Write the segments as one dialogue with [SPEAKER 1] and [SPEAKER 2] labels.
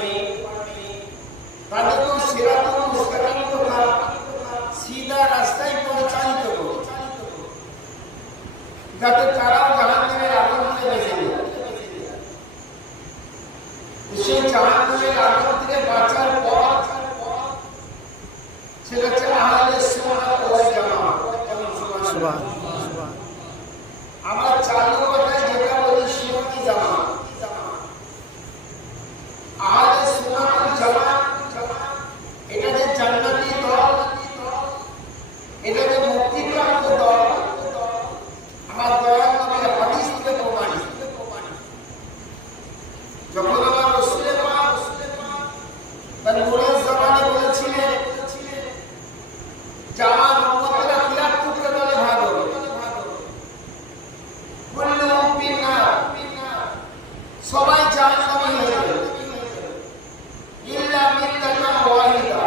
[SPEAKER 1] তোমার মেয়ে মুস্তাকিম তথা সিধা রাস্তায় পরিচালিত করো যাতে তারাও জাহান্নামের আগুন থেকে বেঁচে যায়। সেই জাহান্নামের আগুন থেকে বাঁচার পথ সেটা হচ্ছে আহলে সুন্নাত ওয়াল জামাত। আমরা চালু কথায় যেটা বলি সুন্নি জামাত আহলে সুন্নাত ওয়াল জামাত এটা যে জান্নাতি দল এটা যে মুক্তিপ্রাপ্ত দল আমার দয়াল নবীর হাদিস থেকে প্রমাণিত যখন আমার রসুলের মা তার নূরের জামানে বলেছিলেন যে আমার উম্মতেরা তিয়াত্তরটা দলে ভাগ হবে কুল্লুহুম ফিন্নার। সবাই জাহান্নামী হয়ে যাবে ইল্লা মিল্লাতান ওয়াহিদা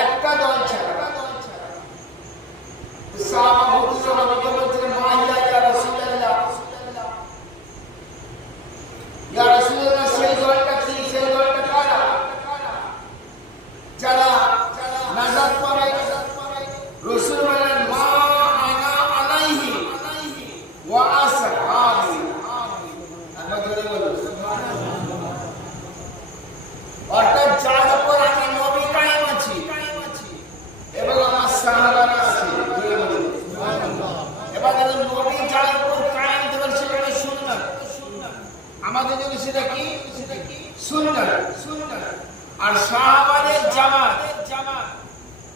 [SPEAKER 1] একটা দল ছাড়া সাহাবা হুজুর নবীকে বলছিলেন মাহিয়া ইয়া রাসূলুল্লাহ ইয়া রাসূলুল্লাহ সেই দলটা কি সেই দলটা কারা যারা নাজাত পাবে রসুল বলেন মা আনা আলাইহি ওয়া আসহাবি আমরা জোরে বলুন অর্থাৎ যার উপর আমি নবী কায়েম আছি এবং আমার সাহাবারা আছে জোরে বলুন এবার দেখুন নবী যার উপর কায়েম দেবেন সেটা হলো সুন্নাত আমাদের জন্য সেটা কি সেটা কি সুন্নাত সুন্নাত আর সাহাবাদের জামাত জামাত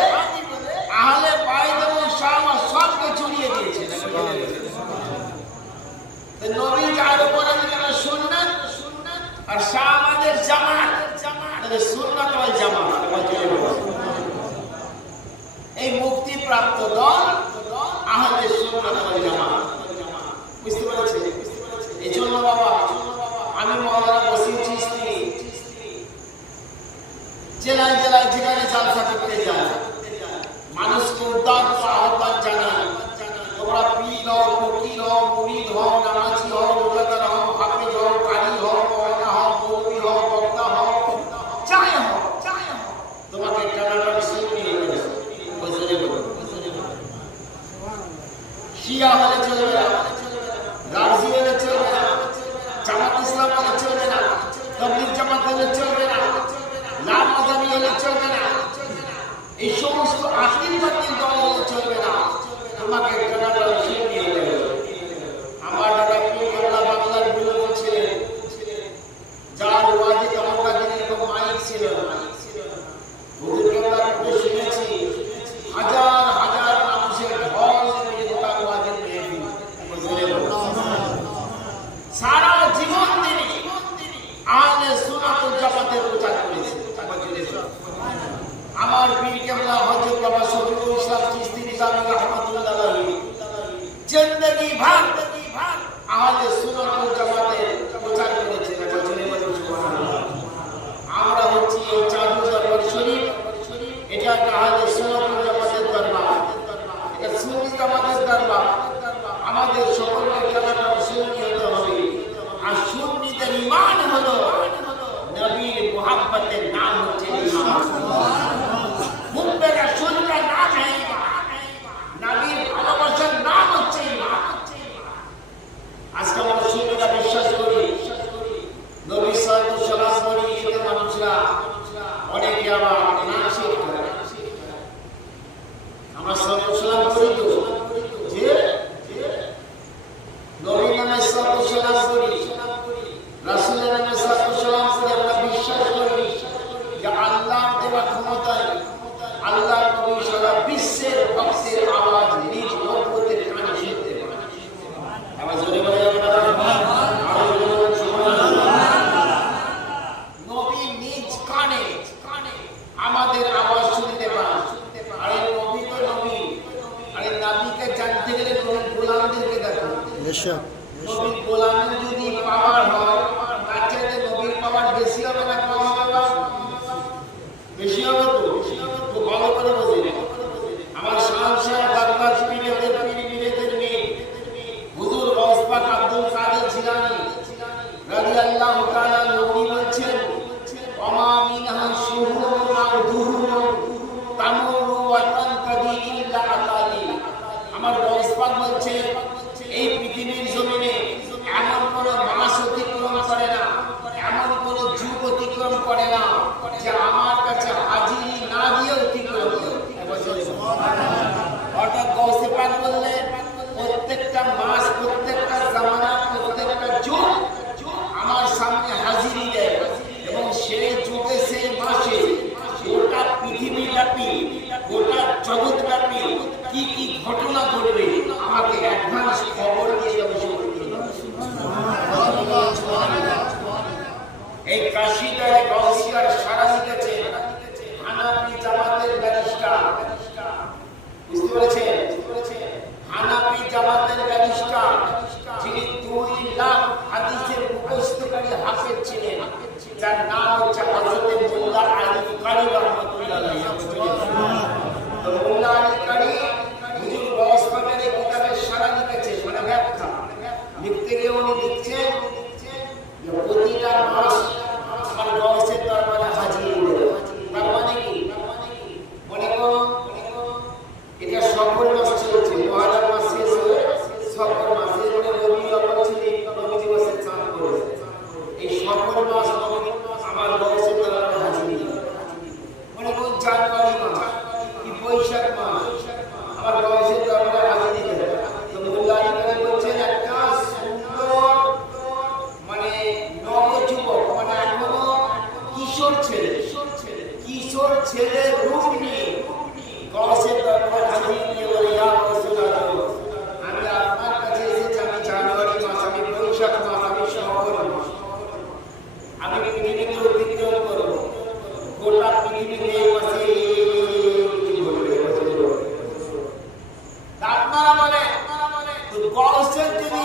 [SPEAKER 1] সাহাবী আহলে বাইত এবং সাহাবা সবকে ছড়িয়ে দিয়েছেন তো নবী যার উপরে যারা সুন্নাত, আর সাহাবাদের জামাত, তাহলে সুন্নাত ওয়াল জামাত। এই মুক্তি প্রাপ্ত দল, আহলে সুন্নাত ওয়াল জামাত। বুঝতে পেরেছে এই জন্য বাবা, আমি মৌলানা বসির চিস্তি। জেলায় জেলায় যেখানে জালসা করতে যায় মানুষকে উদ্ধার করা আহ্বান জানায় তোমরা পীর হও ফকির হও মুরিদ হও নামাজি হও রোজাদার হও হাফিজ হও কারি হও মৌলানা হও মৌলবি হও বক্তা হও যাই হও যাই হও তোমাকে টানাটানি শুরু নিয়ে গেছে বজরে বলো শিয়া হলে চলবে চলবে না। তোমাকে Fala, Santo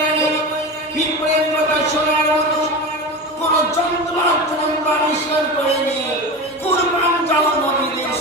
[SPEAKER 1] রানী পিঁপড়ের কথা শোনার মতো কোন যন্ত্রণা তোমরা নিশ্চয় করেনি। কুরবান যাও নবীদের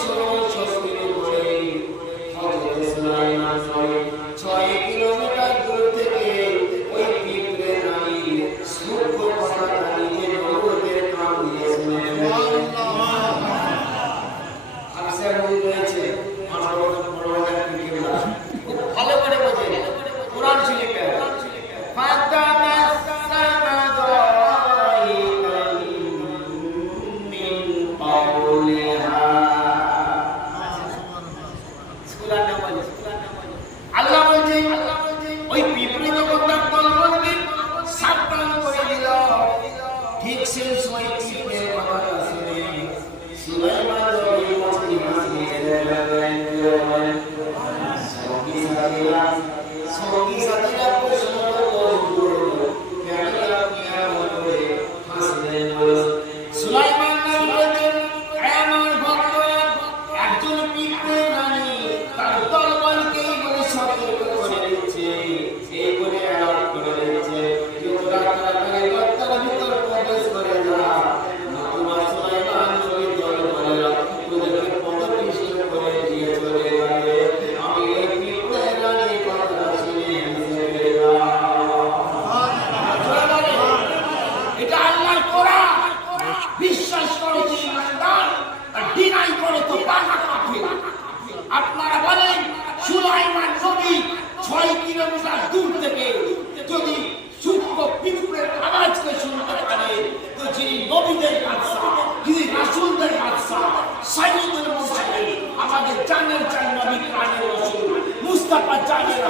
[SPEAKER 1] জানেন চান নবী প্রাণের রসুল, মুস্তাফা জানেন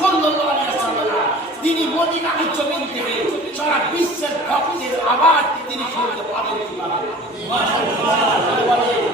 [SPEAKER 1] সাল্লাল্লাহু আলাইহি সাল্লাম তিনি মদিনার জমিন থেকে সারা বিশ্বের ভক্তের আবার তিনি শুনতে পাবেন মাশাআল্লাহ।